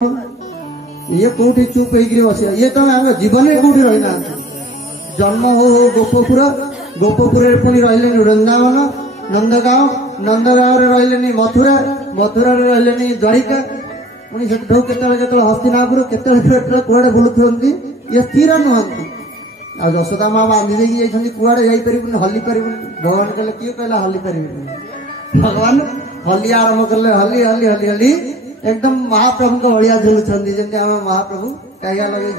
ये कौटी चुप बस ये तो जीवन में कौटी रही ना जन्म हो गोपपुर गोपपुर पुणी रही वृंदावन नंदगांव नंदगांव रही मथुरा मथुरा रही द्वारिका पुणी से हस्तिनापुर के कड़े बुलुंट ये स्थिर नुहति आ यशोदा माँ बांधी देखी कड़े जापर हल्ली पार भगवान कहले किए कहला हल्ली पार भगवान हल्ली आरंभ कले हल्ली हल्ली हल्ली हल्ली एकदम महाप्रभु को भाया झुलुंट जमी आम महाप्रभु टाइया लगे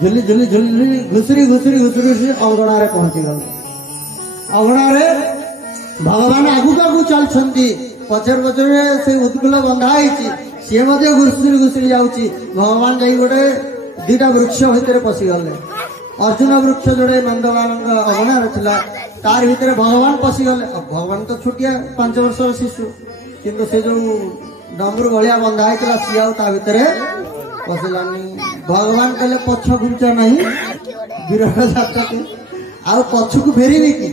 झुली झुली झुली घुसरी घुसरी घुसरी अंगणार पहुंची गल अंगणार भगवान आगु आगु चलती पचर पचर से उत्कुल बंधाई सी घुसरी घुसरी जाऊँगी भगवान जा गोटे दीटा वृक्ष भितर पशिगले अर्जुन वृक्ष जोड़े नंदलाल अगणार था तार भीतर भगवान पशिगले भगवान तो छोटिया 5 वर्षर शिशु किंतु से जो डमरू भाया बंधा होता सी आर पशिलानी भगवान कहले पछ घुंच नहीं विराट जाता आ पछ को फेरी कि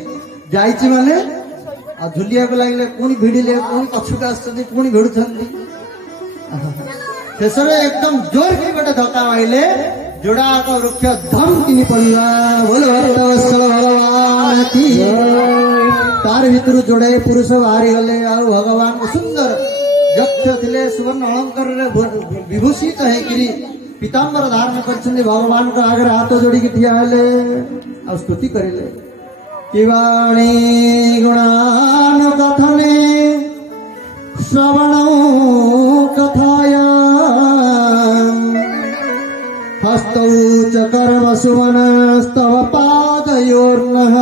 जाइए माने झुलिया को लगे पुणी भिड़िले पुणी पछक आसुँच भिड़ुं शेष एकदम जोर की गोटे धक्का मारे जोड़ा वृक्ष धम कि पड़ा बोल भगवान की तार भीतर जोड़े पुरुष बाहरी गले आ भगवान सुंदर यक्ष थे सुवर्ण अलंकार विभूषित है पीताम्बर धारण कर भगवान को आगे हाथ जोड़ी ठिया आ स्तुति करें किवाणी गुणान कथने श्रवण कथाया हस्तौ च कर्म सुमनस्तव पादयोर्नः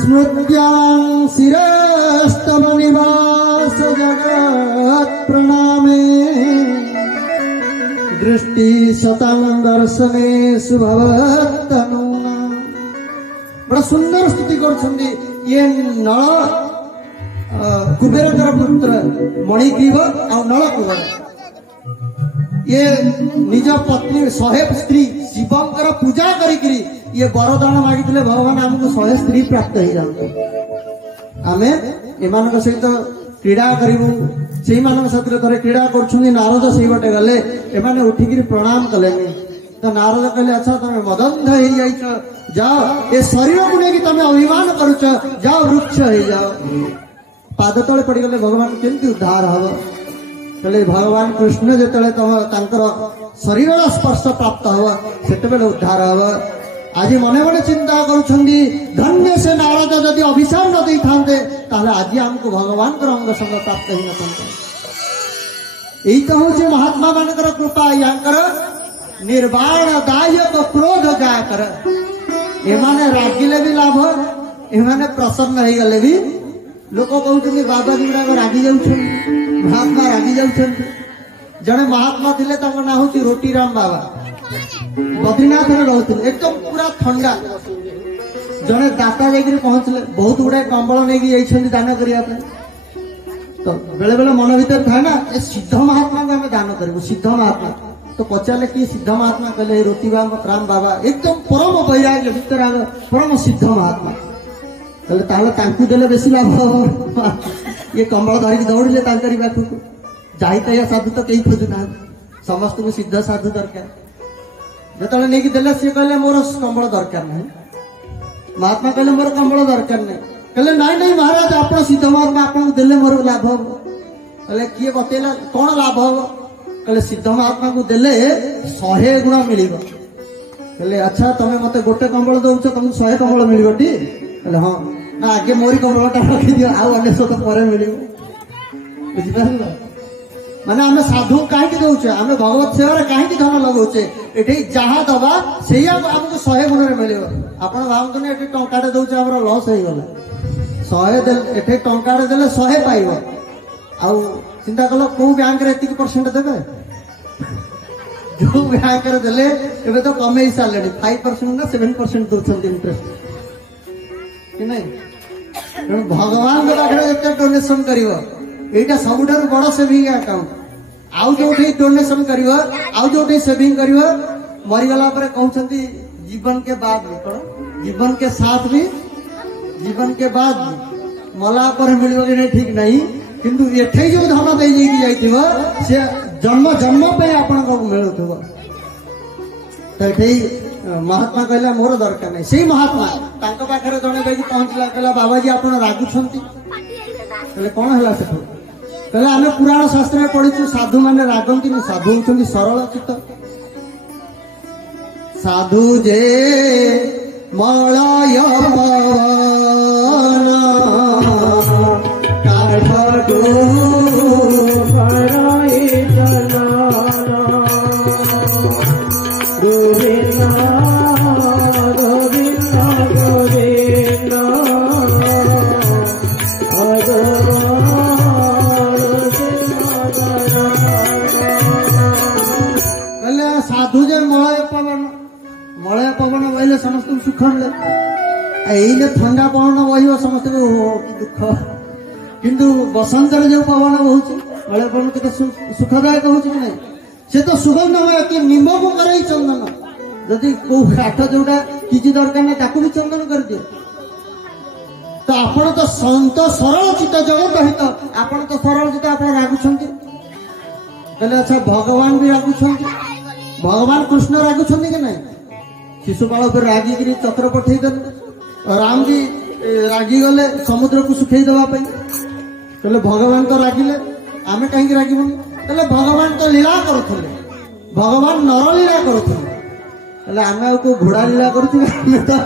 स्मृत्यां शिरस्तव निवास जगत् प्रणामे दृष्टि शतं दर्शने सुभवत्तनूना। बड़ा सुंदर स्तुति कर ये नल कुबेर पुत्र मणिग्रीव आ नल कुबेर ये निज पत्नी 100 स्त्री शिवंकर पूजा करी ये वरदान मागिले भगवान आमको 100 स्त्री प्राप्त हो जाते आमे एमान सहित क्रीड़ा करूँ से थे क्रीड़ा कर नारद से बटे गले एमाने उठिकी प्रणाम कले तो नारद कहले अच्छा तुम मदंध हो जाओ ये शरीर को लेकिन तुम अभिमान करुच जाओ वृक्ष हो जाओ पाद तले पड़गले भगवान केमती उद्धार हम कहले भगवान कृष्ण जो तुम शरीर स्पर्श प्राप्त हम से उद्धार हम आज मने मने चिंता करुछंदी धन्य से नारद जदि अभिशाप न दे था आज आमको भगवान अंग संग प्राप्त ही न यही तो हूँ महात्मा मानकर कृपा यांकर निर्वाण दायक क्रोध जाकर एमाने रागिले भी लाभ एमाने प्रसन्न हो गले भी लोक कहते बाबा जी गुड़ाक रागी जाऊँ महात्मा रागी जाऊँ जड़े महात्मा थे ना हूँ रोटीराम बाबा बद्रीनाथ में रोते एकदम पूरा ठंडा जड़े दाता जाकर पहुंचले बहुत गुड़ाए कंबल नहीं दान करने तो बेले बेले मन भीतर था ना ये सिद्ध महात्मा को आम दान करूँ सिद्ध महात्मा तो पचारे कि सिद्ध महात्मा कहले रोटी राम बाबा एकदम परम वैराग्य भीतर परम सिद्ध महात्मा कहले देले बेसी लाभ ये कंबल धरिक दौड़े पाखक जाता साधु तो कहीं खोजुना समस्त को सिद्ध साधु दरकार जो नहीं देले सी कहले मोर कंबल दरकार नहीं महात्मा कहले मोर कंबल दरकार नहीं कहले नहीं नहीं महाराज आप सिद्ध महात्मा आपको देले मोर लाभ हम कहले किए बतेला कौन लाभ हम कहले सिद्ध महात्मा को देले 100 गुण मिल कहले अच्छा तुम्हें मत गोटे कंबल दौच तुमको 100 कंबल मिल कहले हाँ ना आगे मोरी कंबलटा रखी दियो आउ पर मिल बुझिपार माने आम साधु कहीं दौचे आम भगवत सेवा कहीं धन लगौचे ये जहाँ दबा से आमको 100 गुण मिले आप भावतुनि ये टंकाटे दौचे आम लस हो गला 100 टंकाटे देले 100 पाइब आउ चिंता कल कौ बैंक एति परसेंट देवे जो बैंक देले एबे तो कमे सारे 5% ना 7% दौरान इंटरेस्ट कि नहीं भगवान पाखे डोनेशन कर यहाँ सब बड़ सेविंग अकाउंट आउ जो डोनेशन कर सेविंग कर मरीगला कहते जीवन के बाद भी कौन जीवन के साथ भी जीवन के बाद भी मला पर मिल ठीक नहीं किंतु एठे जो धन दे जाइथिबो से जन्म जन्म पे आपन को मिलुथबो तो एठे महात्मा कहला मोर दरकार नहीं से महात्मा तांको पाखरे जने जाई पहुंचला कहला बाबाजी आपण रागु छंती कहले कोन हला से कहले आमे पुराण शास्त्र में पढिछु साधु माने रागंती नहीं साधु होचंती सरल चित्त साधु जे मलय पवन काठडू पराई जना गोविंदा गोविंदा गोविंदा कहले साधु जे मलय पवन बहले समस्त सुख मिले एने ठंडा पवन बह समस्त को दुख किंतु बसंत जो पवन बहुत मलय पवन के सुखदायक हो से तो सुगंधमय कि निम्बक कर चंदन जदि को काठ जोटा किसी दरकार नहीं ताकू भी चंदन कर दिए तो आपण तो संत सरल चित्त जगत हित आपण तो सरल चित्त आप रागुंट कहले अच्छा भगवान भी रागुंट भगवान कृष्ण रागुंट कि नहीं शिशुपाल पर रागिक चक्र पठे राम भी रागी गले समुद्र को सुखई देवाई कहले भगवान तो रागिले आमे कहीं रागबुनि कहले भगवान तो लीला करुले भगवान नर लीला करुले आमे को घोड़ा लीला करूँ तो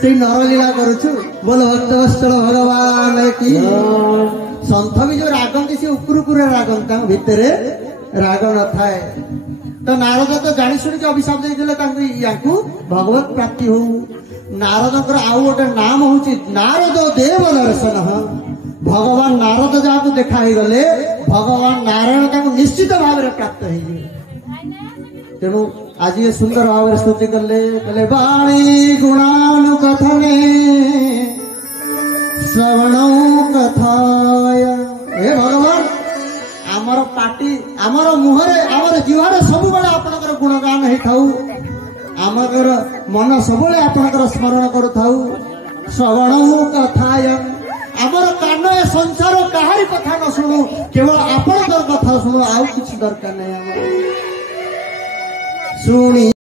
से नर लीला करुचु बोल भक्तवत्सल भगवान की सन्थ भी जो रागंती से उपर रागंती भितर राग न थाए तो नारद तो जानी शुणी अभिशाप देते भगवत प्राप्ति हो नारद आउ गोटे नाम हूँ नारद देव दर्शन भगवान नारद जहाँ देखाई गले भगवान नारायण निश्चित भाव में प्राप्त हो तेणु आज ये सुंदर भाव स्तुति कले कहले बाणी गुणानुकथने श्रवण कथाय हे भगवान आमर पाटी आमर मुहरे आमर जीवारे सब बेले आपनकर गुणगान हे थाउ आमर मन सब बेले आपनकर स्मरण करू थाउ श्रवण कथाय आमर कान ए संसार काहारी कथा न सुनु केवल आपनकर कथा सुनु आउ किछि दरकार नै सुनी